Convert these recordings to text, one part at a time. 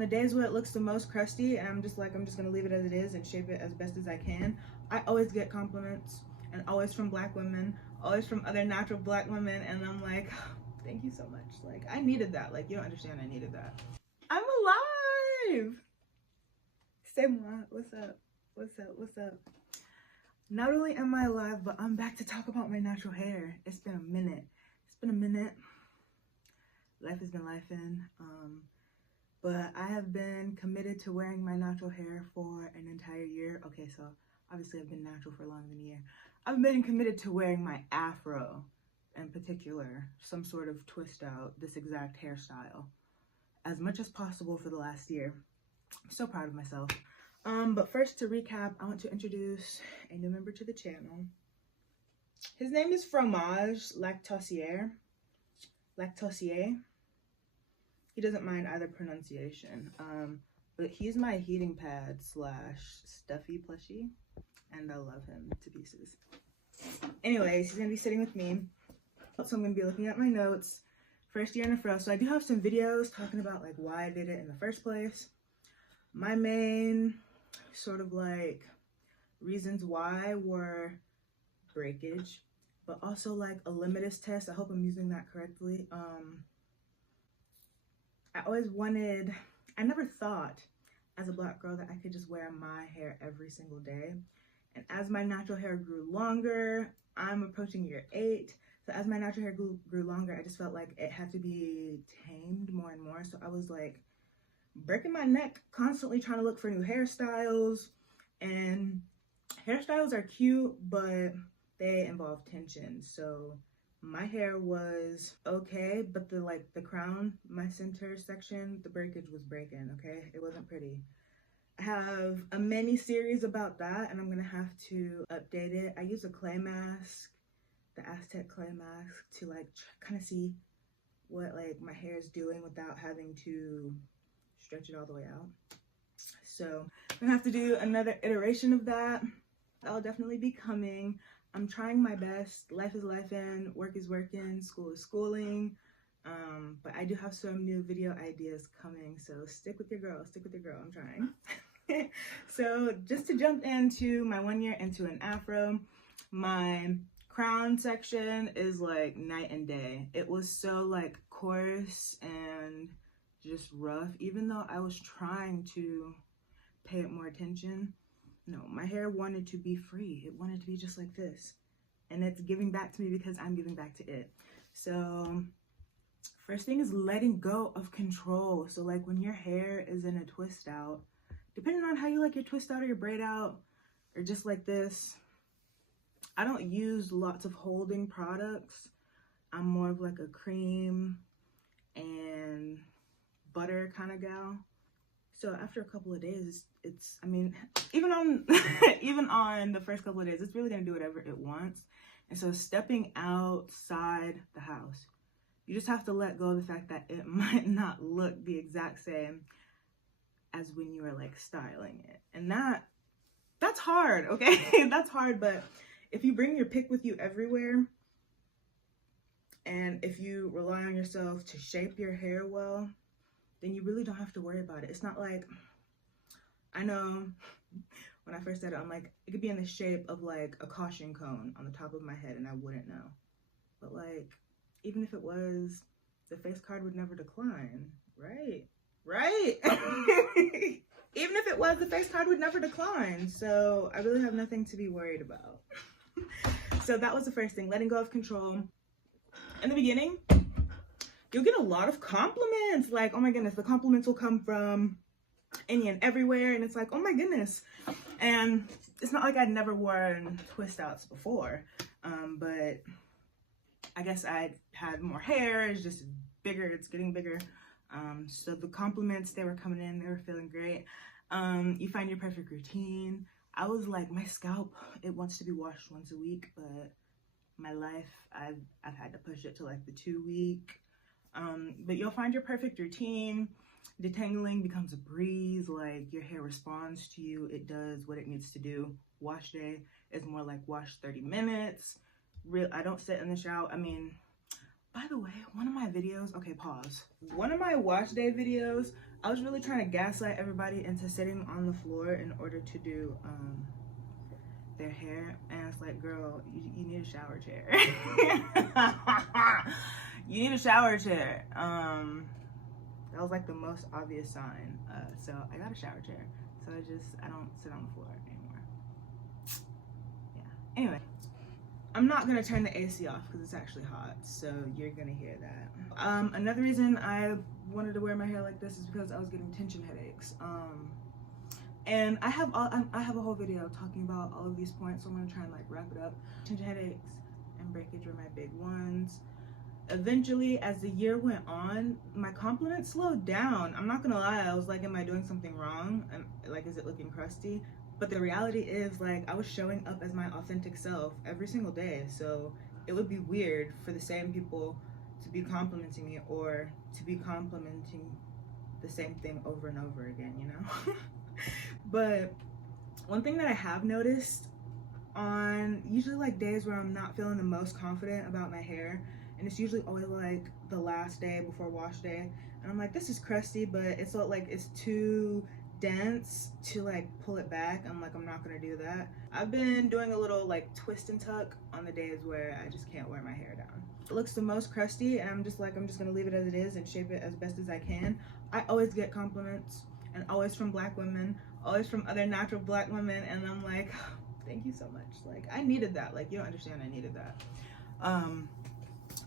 the days where it looks the most crusty and I'm just gonna leave it as it is and shape it as best as I can, I always get compliments, and always from black women, always from other natural black women, and I'm like, thank you so much. Like, I needed that. Like, you don't understand, I needed that. I'm alive! Say moi, what's up? What's up? What's up? Not only am I alive, but I'm back to talk about my natural hair. It's been a minute. It's been a minute. Life has been lifing. But I have been committed to wearing my natural hair for an entire year. Okay, so obviously I've been natural for longer than a year. I've been committed to wearing my Afro, in particular, some sort of twist out, this exact hairstyle, as much as possible for the last year. I'm so proud of myself. But first, to recap, I want to introduce a new member to the channel. His name is Fromage Lactosier. He doesn't mind either pronunciation. But he's my heating pad / stuffy plushie, and I love him to pieces. Anyways, he's gonna be sitting with me, so I'm gonna be looking at my notes. First year in Afro, so I do have some videos talking about like why I did it in the first place. My main sort of like reasons why were breakage, but also like a limitus test. I hope I'm using that correctly. I never thought as a black girl that I could just wear my hair every single day. And as my natural hair grew longer, I'm approaching year 8. So as my natural hair grew longer, I just felt like it had to be tamed more and more. So I was like breaking my neck, constantly trying to look for new hairstyles. And hairstyles are cute, but they involve tension. So my hair was okay, but the crown, my center section, the breakage was breaking, okay? It wasn't pretty. I have a mini series about that, and I'm gonna have to update it. I use a clay mask, the Aztec clay mask, to like kind of see what like my hair is doing without having to stretch it all the way out. So I'm gonna have to do another iteration of that. That'll definitely be coming. I'm trying my best. Life is lifing, work is working, school is schooling. But I do have some new video ideas coming, so stick with your girl, I'm trying. So just to jump into my 1 year into an Afro, my crown section is like night and day. It was so like coarse and just rough, even though I was trying to pay it more attention. No, my hair wanted to be free. It wanted to be just like this. And it's giving back to me because I'm giving back to it. So first thing is letting go of control. So like when your hair is in a twist out, depending on how you like your twist out or your braid out, or just like this, I don't use lots of holding products. I'm more of like a cream and butter kind of gal. So after a couple of days, I mean, even on the first couple of days, it's really gonna do whatever it wants. And so stepping outside the house, you just have to let go of the fact that it might not look the exact same as when you were like styling it. And that's hard, okay? That's hard, but if you bring your pick with you everywhere, and if you rely on yourself to shape your hair well, then you really don't have to worry about it. It's not like, I know when I first said it, I'm like, it could be in the shape of like a caution cone on the top of my head and I wouldn't know. But like, even if it was, the face card would never decline, right? Right? Even if it was, the face card would never decline. So I really have nothing to be worried about. So that was the first thing, letting go of control. In the beginning, you'll get a lot of compliments. Like, oh my goodness, the compliments will come from any and everywhere. And it's like, oh my goodness. And it's not like I'd never worn twist outs before. But I guess I had more hair. It's just bigger. It's getting bigger. So the compliments, they were coming in. They were feeling great. You find your perfect routine. I was like, my scalp, it wants to be washed once a week. But my life, I've had to push it to like the 2 week. But you'll find your perfect routine. Detangling becomes a breeze. Like your hair responds to you. It does what it needs to do. Wash day is more like wash 30 minutes. I don't sit in the shower. I mean, by the way, one of my videos, okay, pause. One of my wash day videos, I was really trying to gaslight everybody into sitting on the floor in order to do their hair, and it's like, girl, you need a shower chair. You need a shower chair. That was like the most obvious sign. So I got a shower chair. So I don't sit on the floor anymore. Yeah. Anyway, I'm not gonna turn the AC off because it's actually hot, so you're gonna hear that. Another reason I wanted to wear my hair like this is because I was getting tension headaches. And I have a whole video talking about all of these points, so I'm gonna try and like wrap it up. Tension headaches and breakage were my big ones. Eventually, as the year went on, my compliments slowed down. I'm not gonna lie, I was like, am I doing something wrong? And like, is it looking crusty? But the reality is, like, I was showing up as my authentic self every single day, so it would be weird for the same people to be complimenting me or to be complimenting the same thing over and over again, you know? But one thing that I have noticed on usually like days where I'm not feeling the most confident about my hair, and it's usually always like the last day before wash day, and I'm like, this is crusty, but it's not like it's too dense to like pull it back. I'm like, I'm not gonna do that. I've been doing a little like twist and tuck on the days where I just can't wear my hair down. It looks the most crusty, and I'm just gonna leave it as it is and shape it as best as I can. I always get compliments, and always from Black women, always from other natural Black women, and I'm like, thank you so much. Like, I needed that. Like, you don't understand, I needed that.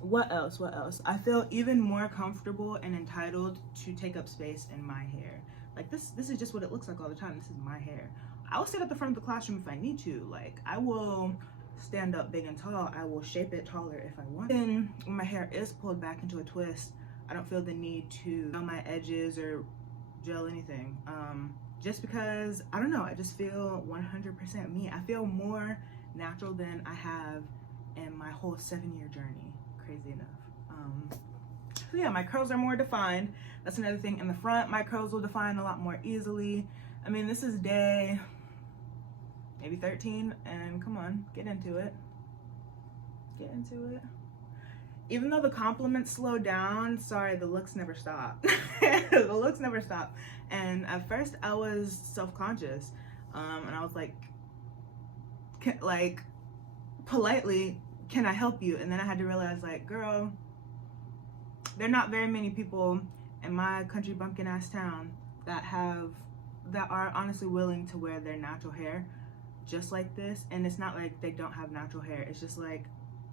What else? I feel even more comfortable and entitled to take up space in my hair. Like, this is just what it looks like all the time. This is my hair. I will sit at the front of the classroom if I need to. Like, I will stand up big and tall. I will shape it taller if I want. And when my hair is pulled back into a twist, I don't feel the need to gel my edges or gel anything. Just because, I don't know, I just feel 100% me. I feel more natural than I have in my whole 7-year journey. Crazy enough. So yeah, my curls are more defined. That's another thing. In the front, my curls will define a lot more easily. I mean, this is day maybe 13, and come on, get into it. Get into it. Even though the compliments slow down, sorry, the looks never stop. The looks never stop. And at first I was self-conscious, and I was like politely, can I help you? And then I had to realize, like, girl, there are not very many people in my country bumpkin ass town that are honestly willing to wear their natural hair just like this. And it's not like they don't have natural hair, it's just like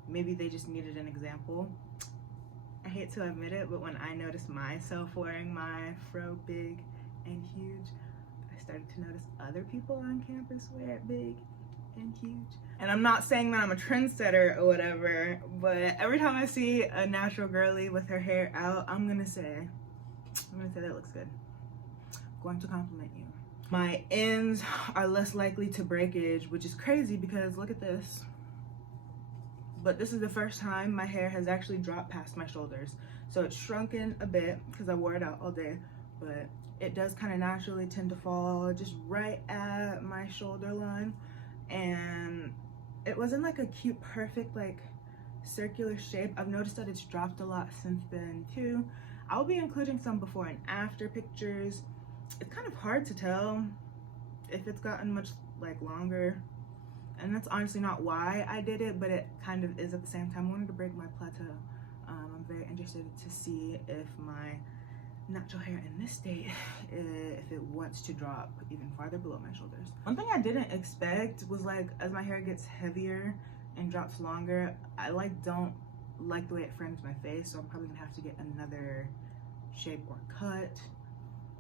maybe they just needed an example. I hate to admit it, but when I noticed myself wearing my fro big and huge, I started to notice other people on campus wear it big and huge. And I'm not saying that I'm a trendsetter or whatever, but every time I see a natural girly with her hair out, I'm gonna say that looks good. I'm going to compliment you. My ends are less likely to breakage, which is crazy because look at this. But this is the first time my hair has actually dropped past my shoulders. So it's shrunken a bit because I wore it out all day, but it does kind of naturally tend to fall just right at my shoulder line. And it wasn't like a cute, perfect, like circular shape. I've noticed that it's dropped a lot since then too. I'll be including some before and after pictures. It's kind of hard to tell if it's gotten much like longer. And that's honestly not why I did it, but it kind of is at the same time. I wanted to break my plateau. I'm very interested to see if my natural hair in this state, if it wants to drop even farther below my shoulders. One thing I didn't expect was, like, as my hair gets heavier and drops longer, I don't like the way it frames my face, so I'm probably gonna have to get another shape or cut.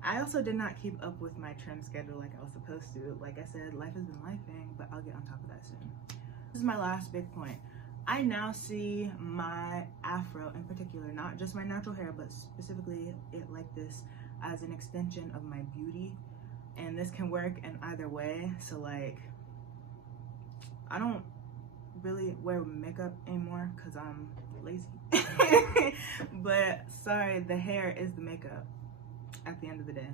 I also did not keep up with my trim schedule like I was supposed to. Like I said, life has been lifing, but I'll get on top of that soon. This is my last big point. I now see my afro in particular, not just my natural hair, but specifically it like this, as an extension of my beauty. And this can work in either way. So like, I don't really wear makeup anymore because I'm lazy. But sorry, the hair is the makeup at the end of the day.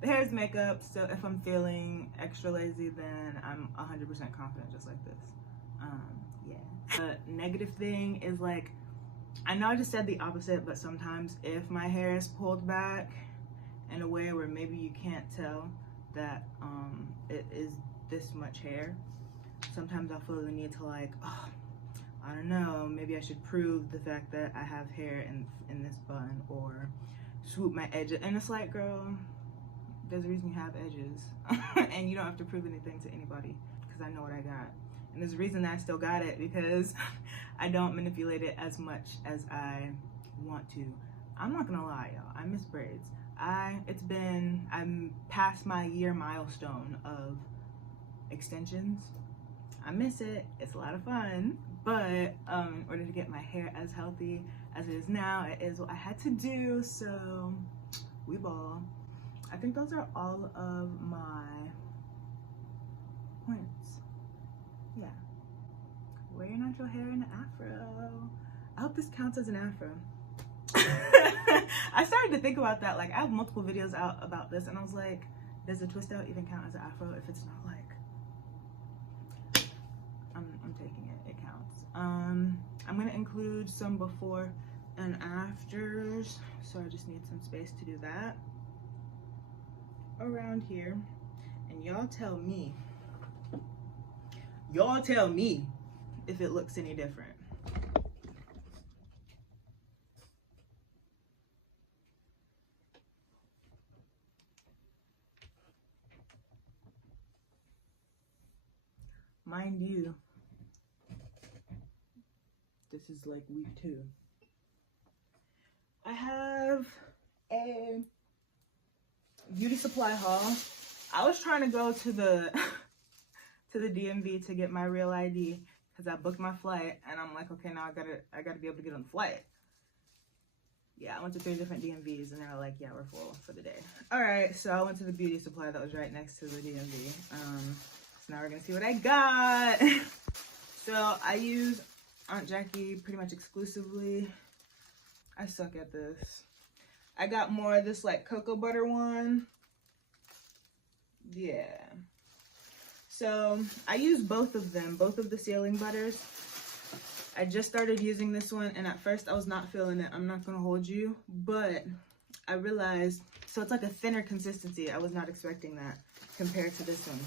The hair is makeup, so if I'm feeling extra lazy, then I'm 100% confident just like this. Yeah. The negative thing is, like, I know I just said the opposite, but sometimes if my hair is pulled back in a way where maybe you can't tell that it is this much hair. Sometimes I feel the need to like, oh, I don't know, maybe I should prove the fact that I have hair in this bun, or swoop my edges. And it's like, girl, there's a reason you have edges and you don't have to prove anything to anybody, because I know what I got. And there's a reason that I still got it, because I don't manipulate it as much as I want to. I'm not gonna lie, y'all, I miss braids. I'm past my year milestone of extensions. I miss it, it's a lot of fun, but in order to get my hair as healthy as it is now, it is what I had to do, so we ball. I think those are all of my points. Yeah. Wear your natural hair in an afro. I hope this counts as an afro. I started to think about that. Like, I have multiple videos out about this, and I was like, does a twist out even count as an afro if it's not like, I'm taking it, it counts. I'm gonna include some before and afters, so I just need some space to do that around here. And y'all tell me if it looks any different. Mind you, this is like week 2. I have a beauty supply haul. I was trying to go to the to the DMV to get my real ID, because I booked my flight, and I'm like, okay, now I gotta be able to get on the flight. Yeah, I went to 3 different DMVs, and they were like, yeah, we're full for the day. All right, so I went to the beauty supply that was right next to the DMV. So now we're gonna see what I got. So I use Aunt Jackie pretty much exclusively. I suck at this. I got more of this like cocoa butter one. Yeah. So I use both of them, both of the sealing butters. I just started using this one, and at first I was not feeling it. I'm not gonna hold you, but I realized, so it's like a thinner consistency. I was not expecting that compared to this one.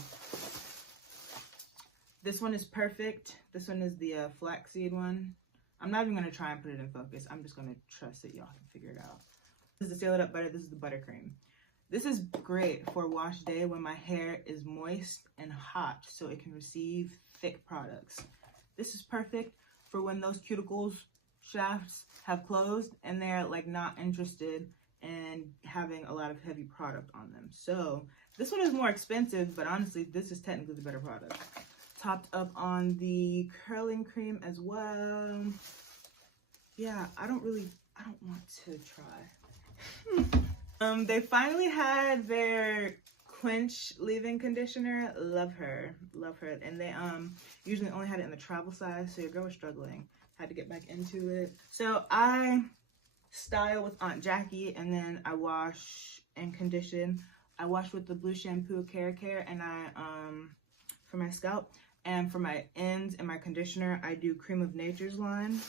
This one is perfect. This one is the flaxseed one. I'm not even gonna try and put it in focus. I'm just gonna trust that y'all can figure it out. This is the Seal It Up butter. This is the buttercream. This is great for wash day when my hair is moist and hot, so it can receive thick products. This is perfect for when those cuticles shafts have closed and they're like not interested in having a lot of heavy product on them. So this one is more expensive, but honestly, this is technically the better product. Topped up on the curling cream as well. Yeah, I don't want to try. They finally had their Quench leave-in conditioner. Love her. And they usually only had it in the travel size, so your girl was struggling. Had to get back into it. So I style with Aunt Jackie, and then I wash and condition. I wash with the blue shampoo Care, and I for my scalp. And for my ends and my conditioner, I do Cream of Nature's line.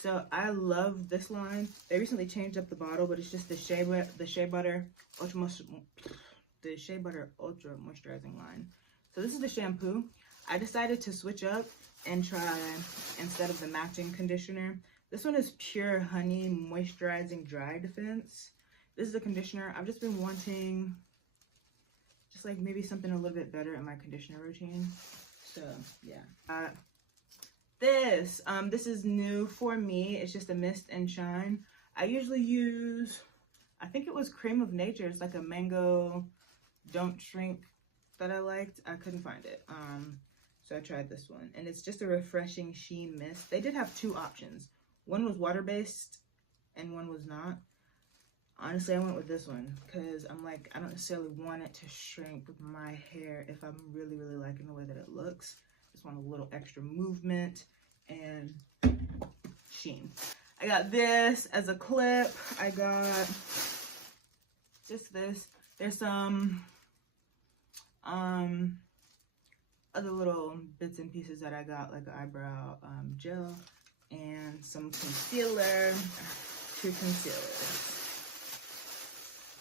So I love this line. They recently changed up the bottle, but it's just the Shea Butter Ultra Moisturizing line. So this is the shampoo. I decided to switch up and try, instead of the matching conditioner, this one is Pure Honey Moisturizing Dry Defense. This is the conditioner. I've just been wanting just like maybe something a little bit better in my conditioner routine. So yeah. This is new for me. It's just a mist and shine. I usually use, I think it was Cream of Nature. It's like a mango don't shrink that I liked. I couldn't find it. So I tried this one, and it's just a refreshing sheen mist. They did have 2 options. One was water-based and one was not. Honestly, I went with this one because I'm like, I don't necessarily want it to shrink my hair if I'm really, really liking the way that it looks. Just want a little extra movement and sheen. I got this as a clip. I got just this. There's some other little bits and pieces that I got, like eyebrow gel and some concealer, 2 concealers.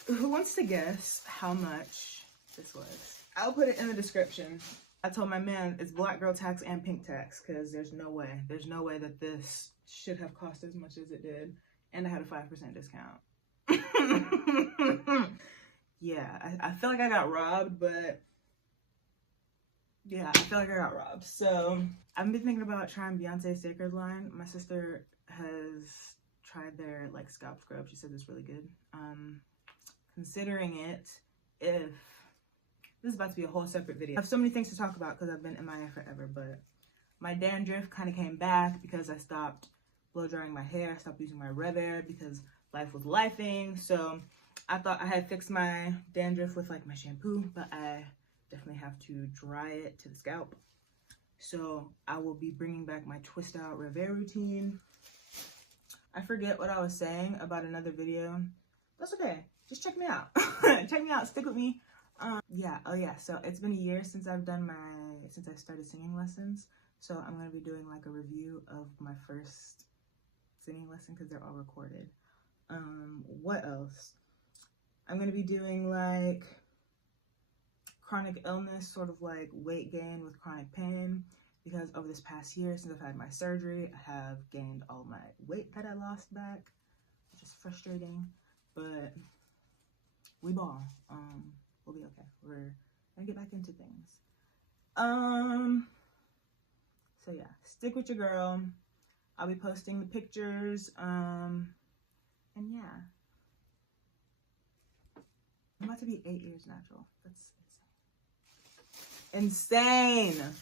Who wants to guess how much this was? I'll put it in the description. I told my man it's black girl tax and pink tax because there's no way that this should have cost as much as it did. And I had a 5% discount. Yeah, I feel like I got robbed, but yeah, I feel like I got robbed. So I've been thinking about trying Beyonce's Sacred line. My sister has tried their like scalp scrub. She said it's really good. Considering it, if this is about to be a whole separate video. I have so many things to talk about because I've been MIA forever, but my dandruff kind of came back because I stopped blow drying my hair. I stopped using my Rev Air because life was lifing. So I thought I had fixed my dandruff with like my shampoo, but I definitely have to dry it to the scalp. So I will be bringing back my twist out Rev Air routine. I forget what I was saying about another video. That's okay. Just check me out. Check me out. Stick with me. So it's been a year since I've done since I started singing lessons. So I'm going to be doing like a review of my first singing lesson because they're all recorded. What else? I'm going to be doing like chronic illness, sort of like weight gain with chronic pain, because over this past year since I've had my surgery, I have gained all my weight that I lost back, which is frustrating, but we ball. We'll be okay. We're gonna get back into things. So yeah, stick with your girl. I'll be posting the pictures. And yeah. I'm about to be 8 years natural. That's insane. Insane!